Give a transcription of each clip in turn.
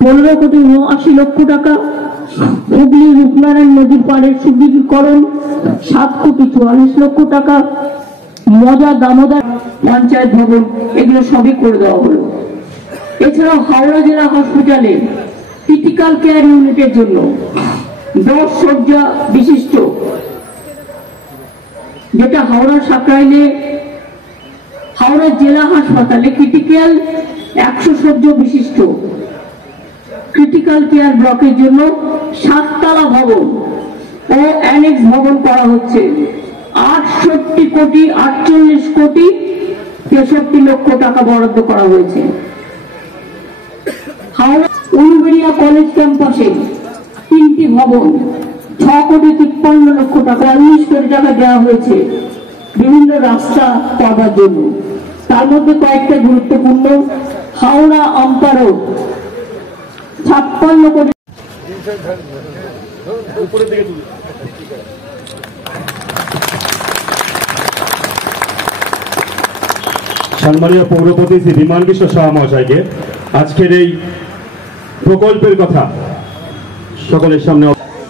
15,79,00,000 টাকা, হুগলি রূপনারায়ণ নদীর পাড়ের সুবিধীকরণ 7,44,00,000 টাকা, মজা দামোদর পঞ্চায়েত ভবন এগুলো সবই করে দেওয়া হলো। এছাড়াও হাওড়া জেলা হসপিটালে ক্রিটিক্যাল কেয়ার ইউনিটের জন্য 10 শয্যা বিশিষ্ট, যেটা হাওড়া সাকরাইলে হাওড়া জেলা হাসপাতালে ক্রিটিক্যাল 100 শয্যা বিশিষ্ট ক্রিটিক্যাল কেয়ার ব্লকের জন্য 7 তলা ভবন ও অ্যানেক্স ভবন করা হচ্ছে। 68,48,63,63 টাকা বরাদ্দ করা হয়েছে। হাওড়া উলুবেড়িয়া কলেজ ক্যাম্পাসে 3টি ভবন 6,53,00,000 টাকা, 19 কোটি টাকা দেওয়া হয়েছে বিভিন্ন রাস্তা করবার জন্য। তার মধ্যে কয়েকটা গুরুত্বপূর্ণ: হাওড়া আমপাড়া 56 কোটি। সম্মানীয় পৌরপতি শ্রী বিমান কৃষ্ণ শাহ মহাশয়কে আজকের এই প্রকল্পের কথা সকলের সামনে।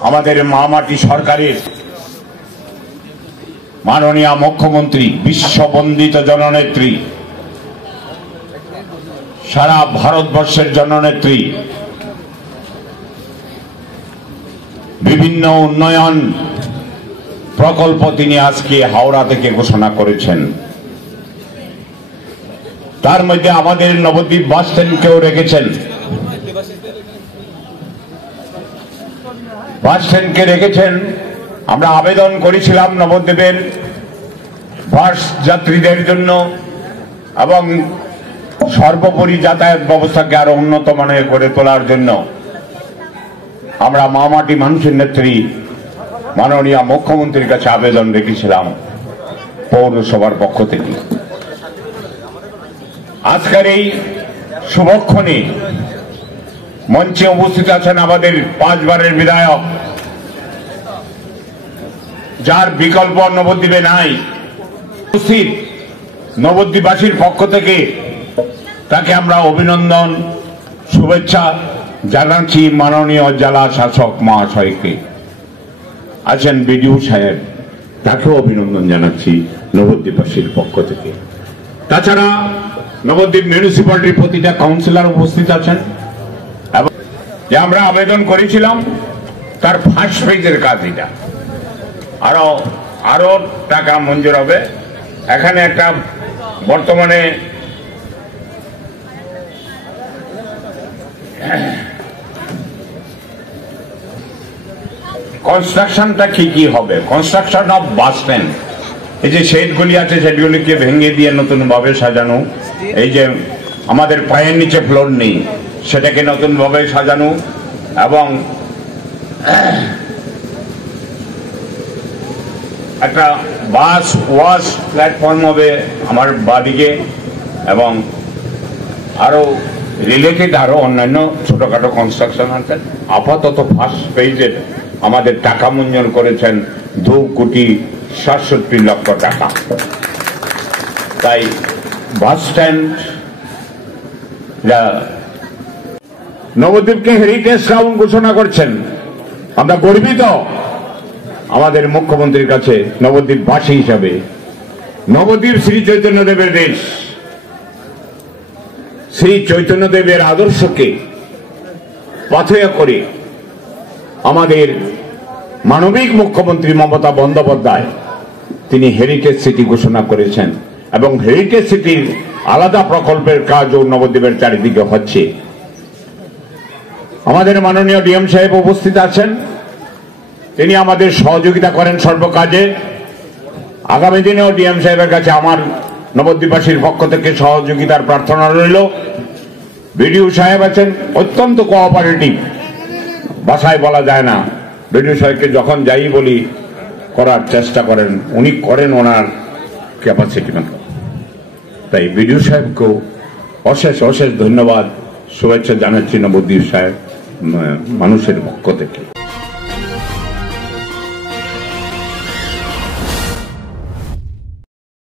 আমাদের মামাটি সরকারের মাননীয় মুখ্যমন্ত্রী, বিশ্ববন্দিত জননেত্রী, সারা ভারতবর্ষের জননেত্রী, বিভিন্ন উন্নয়ন প্রকল্প তিনি আজকে হাওড়া থেকে ঘোষণা করেছেন। তার মধ্যে আমাদের নবদ্বীপ বাস স্ট্যান্ডকেও রেখেছেন, বাস স্ট্যান্ডকে রেখেছেন। আমরা আবেদন করেছিলাম নবদ্বীপের বাস যাত্রীদের জন্য এবং সর্বোপরি যাতায়াত ব্যবস্থাকে আরো উন্নত মানের করে তোলার জন্য আমরা মামাটি মানুষের নেত্রী মাননীয় মুখ্যমন্ত্রীর কাছে আবেদন রেখেছিলাম পৌরসভার পক্ষ থেকে। আজকের এই শুভক্ষণে মঞ্চে উপস্থিত আছেন আমাদের 5 বারের বিধায়ক, যার বিকল্প নবদ্বীপে নাই। উপস্থিত নবদ্বীপবাসীর পক্ষ থেকে তাকে আমরা অভিনন্দন, শুভেচ্ছা জানাচ্ছি। মাননীয় জেলা শাসক মহাশয়কে আছেন বিডিও সাহেব, তাকেও অভিনন্দন জানাচ্ছি নবদ্বীপবাসীর পক্ষ থেকে। তাছাড়া নবদ্বীপ মিউনিসিপ্যালিটির প্রতিটা কাউন্সিলর উপস্থিত আছেন। এবং যে আমরা আবেদন করেছিলাম তার ফার্স্ট ফেজের কাজ, এটা আরো টাকা মঞ্জুর হবে। এখানে একটা বর্তমানে কনস্ট্রাকশনটা কি হবে, কনস্ট্রাকশন অফ বাস স্ট্যান্ড। এই যে শেডগুলি আছে সেগুলিকে ভেঙে দিয়ে নতুন ভাবে সাজানো, এই যে আমাদের পায়ের নিচে ফ্লোর নেই সেটাকে নতুন ভাবে সাজানো, এবং একটা বাস ওয়াশ প্ল্যাটফর্ম হবে আমার বাদিকে, এবং আরো রিলেটেড আরো অন্যান্য ছোটখাটো কনস্ট্রাকশন আছে। আপাতত ফার্স্ট ফেজের আমাদের টাকা মঞ্জুর করেছেন 2,67,00,000 টাকা। তাই বাস স্ট্যান্ড নবদ্বীপকে হেরিটেজ টাউন ঘোষণা করছেন। আমরা গর্বিত আমাদের মুখ্যমন্ত্রীর কাছে নবদ্বীপবাসী হিসাবে। নবদ্বীপ শ্রী চৈতন্যদেবের দেশ, শ্রী চৈতন্যদেবের আদর্শকে পাথেয় করে আমাদের মানবিক মুখ্যমন্ত্রী মমতা বন্দ্যোপাধ্যায় তিনি হেরিটেজ সিটি ঘোষণা করেছেন, এবং হেরিটেজ সিটির আলাদা প্রকল্পের কাজও নবদ্বীপের চারিদিকে হচ্ছে। আমাদের মাননীয় ডিএম সাহেব উপস্থিত আছেন, তিনি আমাদের সহযোগিতা করেন সর্বকাজে। আগামী দিনেও ডিএম সাহেবের কাছে আমার নবদ্বীপবাসীর পক্ষ থেকে সহযোগিতার প্রার্থনা রইল। বিডিও সাহেব আছেন, অত্যন্ত কোঅপারেটিভ, ভাষায় বলা যায় না। বিডিও সাহেবকে যখন যাই বলি করার চেষ্টা করেন, উনি করেন ওনার ক্যাপাসিটি মতো। তাই বিডিও সাহেবকেও অশেষ অশেষ ধন্যবাদ, শুভেচ্ছা জানাচ্ছি নবদ্বীপ সাহেব মানুষের পক্ষ থেকে।